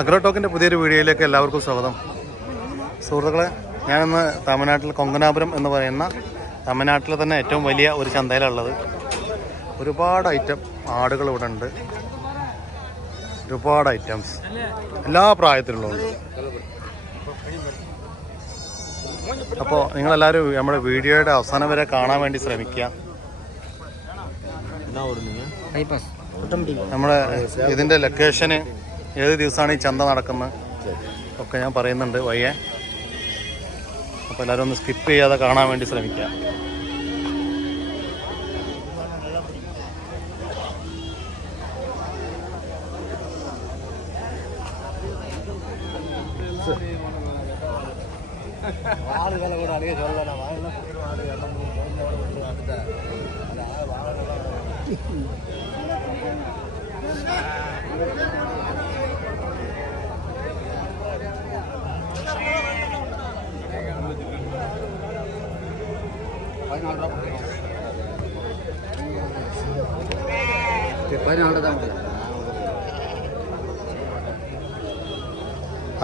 Agro ടോക്കിൻ്റെ പുതിയൊരു വീഡിയോയിലേക്ക് എല്ലാവർക്കും സ്വാഗതം. സുഹൃത്തുക്കളെ, ഞാനിന്ന് തമിഴ്നാട്ടിൽ കൊങ്കനാപുരം എന്ന് പറയുന്ന തമിഴ്നാട്ടിലെ തന്നെ ഏറ്റവും വലിയ ഒരു ചന്തയിലുള്ളത്. ഒരുപാട് ഐറ്റം ആടുകൾ ഇവിടെ ഉണ്ട്, ഒരുപാട് ഐറ്റംസ്, എല്ലാ പ്രായത്തിലുള്ളതുണ്ട്. അപ്പോൾ നിങ്ങളെല്ലാവരും നമ്മുടെ വീഡിയോയുടെ അവസാനം വരെ കാണാൻ വേണ്ടി ശ്രമിക്കുക. നമ്മുടെ ഇതിൻ്റെ ലൊക്കേഷന്, ഏത് ദിവസമാണ് ഈ ചന്ത നടക്കുന്നത് ഒക്കെ ഞാൻ പറയുന്നുണ്ട് വയ്യേ. അപ്പോൾ എല്ലാവരും ഒന്ന് സ്കിപ്പ് ചെയ്യാതെ കാണാൻ വേണ്ടി ശ്രമിക്കുക.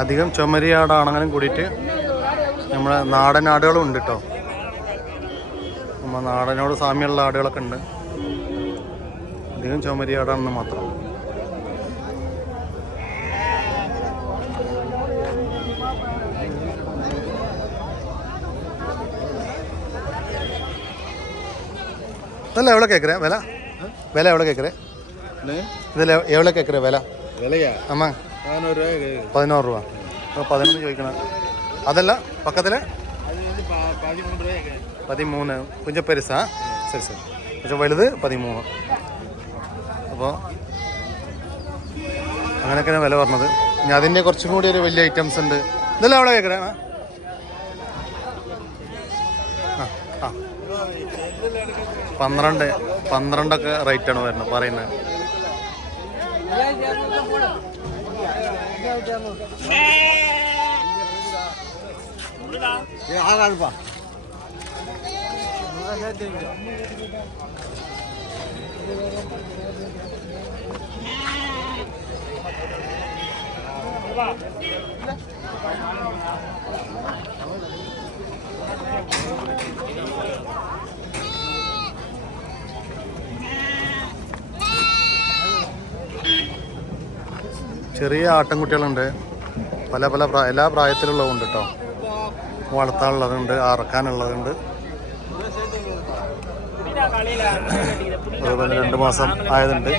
അധികം ചുമരിയാടാണെങ്കിലും കൂടിയിട്ട് നമ്മുടെ നാടൻ ആടുകളും ഉണ്ട് കേട്ടോ. നമ്മൾ നാടനോട് സാമ്യമുള്ള ആടുകളൊക്കെ ഉണ്ട്. അധികം ചുമരിയാടാണെന്ന് മാത്രം. இதெல்லாம் எவ்வளோ கேட்குறேன் விலை? விலை எவ்வளோ கேட்குறேன்? இதில் எவ்வளோ கேட்குறேன் விலை? விலையா? ஆமாம், 11 ரூபா. 11 ചോദിക്കണം. അതല്ല പക്കത്തിൽ 13. கொஞ்சம் பெருசா? சரி சரி, கொஞ்சம் വലുത് 13. അപ്പോൾ അങ്ങനെയൊക്കെയാണ് വില പറഞ്ഞത്. ഇനി അതിൻ്റെ കുറച്ചും കൂടി ഒരു വലിയ ഐറ്റംസ് ഉണ്ട്. ഇതെല്ലാം എവിടെ കേൾക്കണേ? ആ 12 റേറ്റാണ് വരുന്നത് പറയുന്നത്. ചെറിയ ആട്ടിൻകുട്ടികളുണ്ട്, പല എല്ലാ പ്രായത്തിലുള്ളതുണ്ട് കേട്ടോ. വളർത്താനുള്ളതുണ്ട്, അറക്കാനുള്ളതുണ്ട്. അതുപോലെ 2 മാസം ആയതുണ്ട്,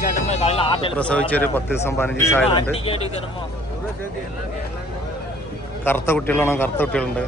പ്രസവിച്ചൊരു 10 ദിവസം 15 ദിവസം ആയതുണ്ട്. കറുത്ത കുട്ടികളാണോ? കറുത്ത കുട്ടികളുണ്ട്.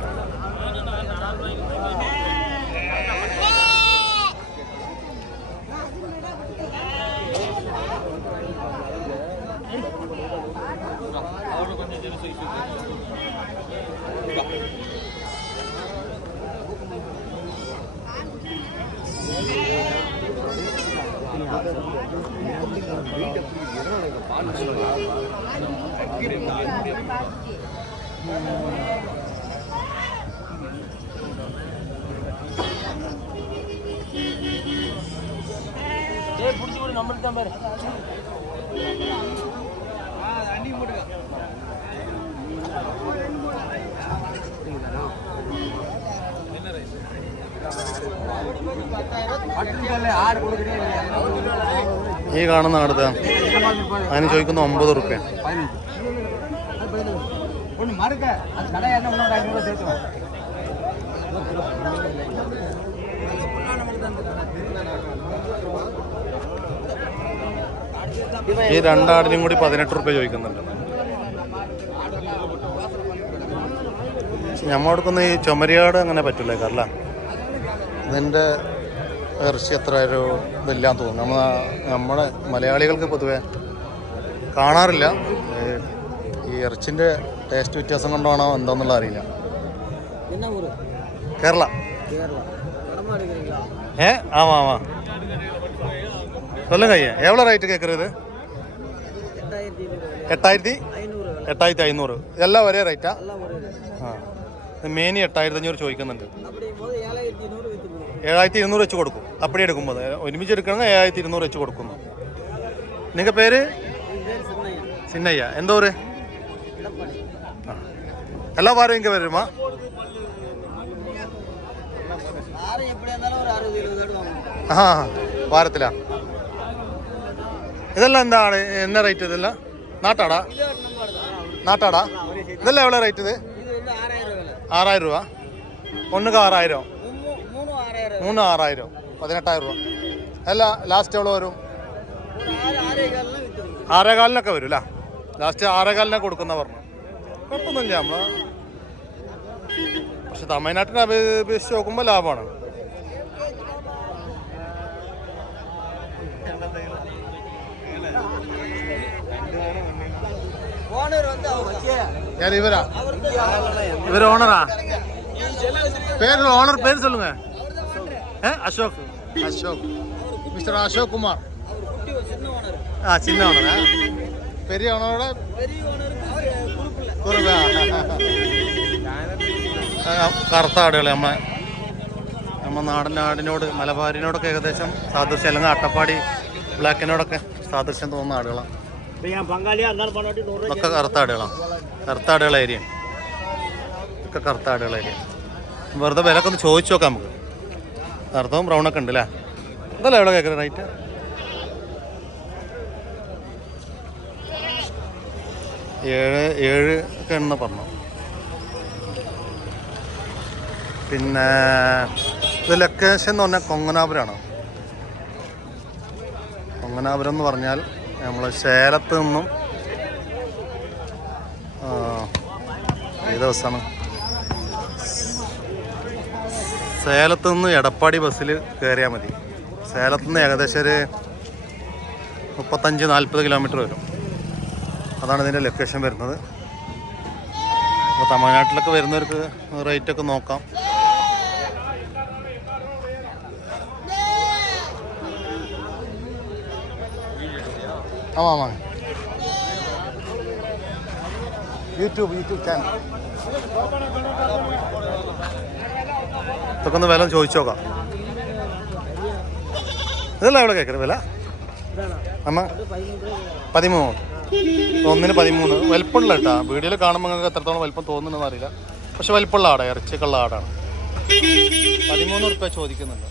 ഈ കാണുന്ന അടുത്ത അതിന് ചോദിക്കുന്ന 9 റുപ്യ. ഈ 2 ആടിനും കൂടി 18 റുപ്യ ചോദിക്കുന്നുണ്ട്. നമ്മൾ കൊടുക്കുന്ന ഈ ചുമരിയാട് അങ്ങനെ പറ്റില്ല കാരണം ഇതിൻ്റെ ഇറച്ചി അത്ര ഒരു ഇതില്ലാന്ന് തോന്നുന്നു. നമ്മുടെ മലയാളികൾക്ക് പൊതുവെ കാണാറില്ല. ഈ ഇറച്ചിൻ്റെ ടേസ്റ്റ് വ്യത്യാസം കൊണ്ടാണോ എന്താണെന്നുള്ള അറിയില്ല. കേരള ஆமாம் ஆமாம் சொல்லுங்க ஐயா, எவ்வளோ ரேட்டு கேட்குறது? 8500. എല്ലാം ഒരേ റേറ്റാ? ആ, മേനി 8500 ചോദിക്കുന്നുണ്ട്. 7200 വെച്ച് കൊടുക്കും. അപ്പടി എടുക്കുമ്പോൾ ഒരുമിച്ച് എടുക്കണമെങ്കിൽ 7200 വെച്ച് കൊടുക്കുന്നു. നിങ്ങൾ പേര്? സിന്നയ്യ. എന്തോ എല്ലാ വാരം ഇങ്ങനെ വരുമാ? ആ വാരത്തിലാ? ഇതെല്ലാം എന്താണ് എന്നാ റേറ്റ്? ഇതെല്ലാം നാട്ടാടാ? നാട്ടാടാ? ഇതെല്ലാം എവിടെ റേറ്റ്? ഇത് 6000 രൂപ. ഒന്നുക 6000, 3 6000, 18000 രൂപ. അല്ല ലാസ്റ്റ് എവിടെ വരും? 6.25 വരും അല്ലേ? ലാസ്റ്റ് 6.25 കൊടുക്കുന്ന പറഞ്ഞു. കുഴപ്പമൊന്നുമില്ല നമ്മൾ. പക്ഷെ തമിഴ്നാട്ടിനെ അപേക്ഷിച്ച് നോക്കുമ്പോൾ ലാഭമാണ്. யார் இவரா? இவர் ஓனரா? பேர் ஓனர் பேர் சொல்லுங்க. அசோக். அசோக், மிஸ்டர் அசோக் குமார். சின்ன ஓனரா? பெரிய ஓனரோட കറുത്ത ആടുകൾ നമ്മൾ നാടിനോട് മലബാറിനോടൊക്കെ ഏകദേശം സാദൃശ്യം, അല്ലെങ്കിൽ അട്ടപ്പാടി ബ്ലാക്കിനോടൊക്കെ സാദൃശ്യം തോന്നുന്ന ആടുകളാണ്. ഒക്കെ കറുത്ത ആടുകളാണ്. കറുത്ത ആടുകൾ ഏരിയ ഒക്കെ കറുത്ത ആടുകൾ ഏരിയ. വെറുതെ വിലക്കൊന്ന് ഒന്ന് ചോദിച്ചു നോക്കാം നമുക്ക്. കറുത്തവും ബ്രൗണൊക്കെ ഉണ്ട് അല്ലേ? അതല്ല എവിടെ കേൾക്കുന്നത് റേറ്റ്? 7 ഒക്കെ എണ്ണ പറഞ്ഞു. പിന്നെ ഇത് ലൊക്കേഷൻ എന്ന് പറഞ്ഞാൽ കൊങ്ങനാപുരമാണ്. കൊങ്ങനാപുരം എന്ന് പറഞ്ഞാൽ നമ്മൾ സേലത്ത് നിന്നും ഏത് ദിവസമാണ്? സേലത്ത് നിന്ന് എടപ്പാടി ബസ്സിൽ കയറിയാൽ മതി. സേലത്ത് നിന്ന് ഏകദേശം ഒരു 35-40 കിലോമീറ്റർ വരും. അതാണ് ഇതിൻ്റെ ലൊക്കേഷൻ വരുന്നത്. അപ്പോൾ തമിഴ്നാട്ടിലൊക്കെ വരുന്നവർക്ക് റേറ്റൊക്കെ നോക്കാം. ஆமாம் യൂട്യൂബ് ചാനൽ ഇതൊക്കെ ഒന്ന് വില ചോദിച്ചു നോക്കാം. ഇതെല്ലാം എവിടെ കേൾക്കരുത് വില? അമ്മ 13, ഒന്നിന് 13. വലിപ്പമുള്ള കേട്ടാ. വീഡിയോയിൽ കാണുമ്പോൾ നിങ്ങൾക്ക് എത്രത്തോളം വലിപ്പം തോന്നുന്നതെന്ന് അറിയില്ല. പക്ഷെ വലിപ്പമുള്ള ആടാണ്, ഇറച്ചിക്കുള്ള ആടാണ്. 13 ഉറുപ്പ്യ ചോദിക്കുന്നുണ്ട്.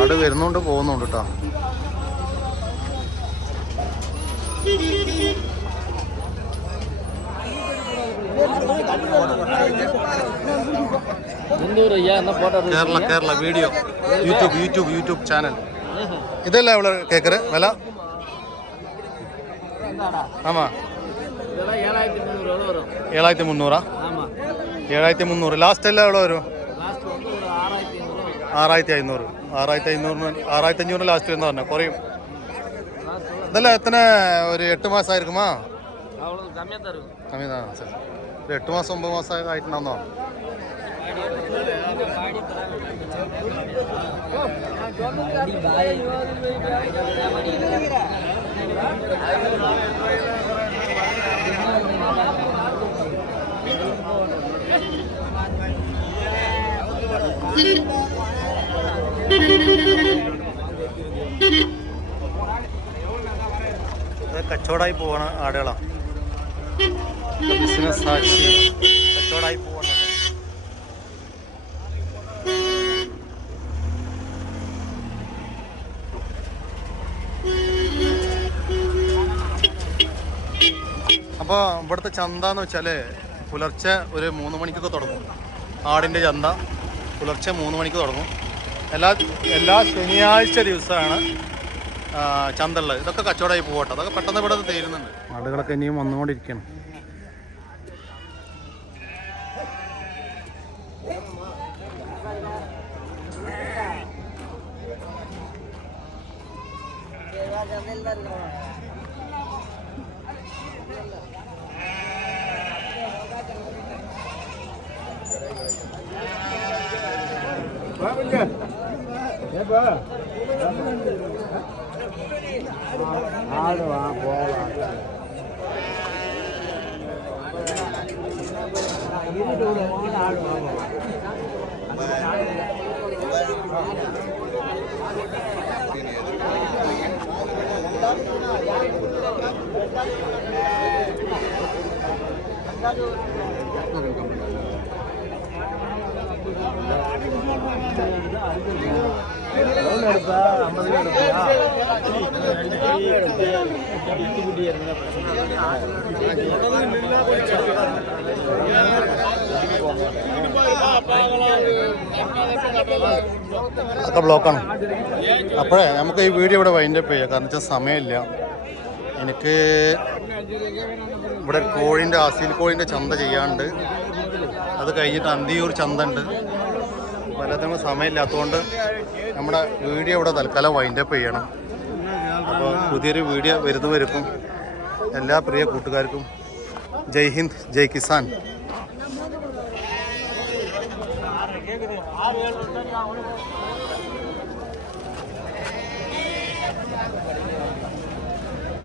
ആട് വരുന്നുണ്ട് പോകുന്നുണ്ട് കേട്ടോ. Kerala video YouTube channel. ഇതല്ല ഇവിടെ കേക്കറ് വില? ആമാ 7300. 7300 ലാസ്റ്റ് എല്ലാം എവിടെ വരും? 6500. 6500 ലാസ്റ്റ് എന്ന് പറഞ്ഞാൽ കുറയും. ഇതെല്ലാം എത്ര ഒരു 8 മാസമായിരിക്കുമാ? കമ്മിതാ. ഒരു 8 മാസം 9 മാസം ആയിട്ടുണ്ടാവുന്നോ? കച്ചവടമായി പോവാണ് ആടുകളാണ്. ബിസിനസ് ആക്കി കച്ചവടമായി പോവാണ്. അപ്പോൾ ഇവിടുത്തെ ചന്ത എന്ന് വെച്ചാൽ പുലർച്ചെ ഒരു 3 മണിക്കൊക്കെ തുടങ്ങും. ആടിൻ്റെ ചന്ത പുലർച്ചെ 3 മണിക്ക് തുടങ്ങും. എല്ലാ ശനിയാഴ്ച ദിവസമാണ് ചന്ത ഉള്ളത്. ഇതൊക്കെ കച്ചവടമായി പോകട്ടെ. അതൊക്കെ പെട്ടെന്ന് ഇവിടെ തീരുന്നുണ്ട്. ആടുകളൊക്കെ ഇനിയും വന്നുകൊണ്ടിരിക്കണം. അതൊക്കെ ബ്ലോക്കാണ്. അപ്പോഴേ നമുക്ക് ഈ വീഡിയോ ഇവിടെ വൈൻഡപ്പ് ചെയ്യാം. കാരണം വെച്ചാൽ സമയമില്ല. എനിക്ക് ഇവിടെ കോഴിൻ്റെ അസീൽ കോഴിൻ്റെ ചന്ത ചെയ്യാണ്ട്, അത് കഴിഞ്ഞിട്ട് അന്തിയൂർ ചന്ത ഉണ്ട്. പലതും സമയമില്ലാത്തതുകൊണ്ട് നമ്മുടെ വീഡിയോ ഇവിടെ തൽക്കാലം വൈൻഡപ്പ് ചെയ്യണം. അപ്പോൾ പുതിയൊരു വീഡിയോ വരുന്നവർക്കും എല്ലാ പ്രിയ കൂട്ടുകാർക്കും ജയ് ഹിന്ദ്, ജയ് കിസാൻ. ஆறு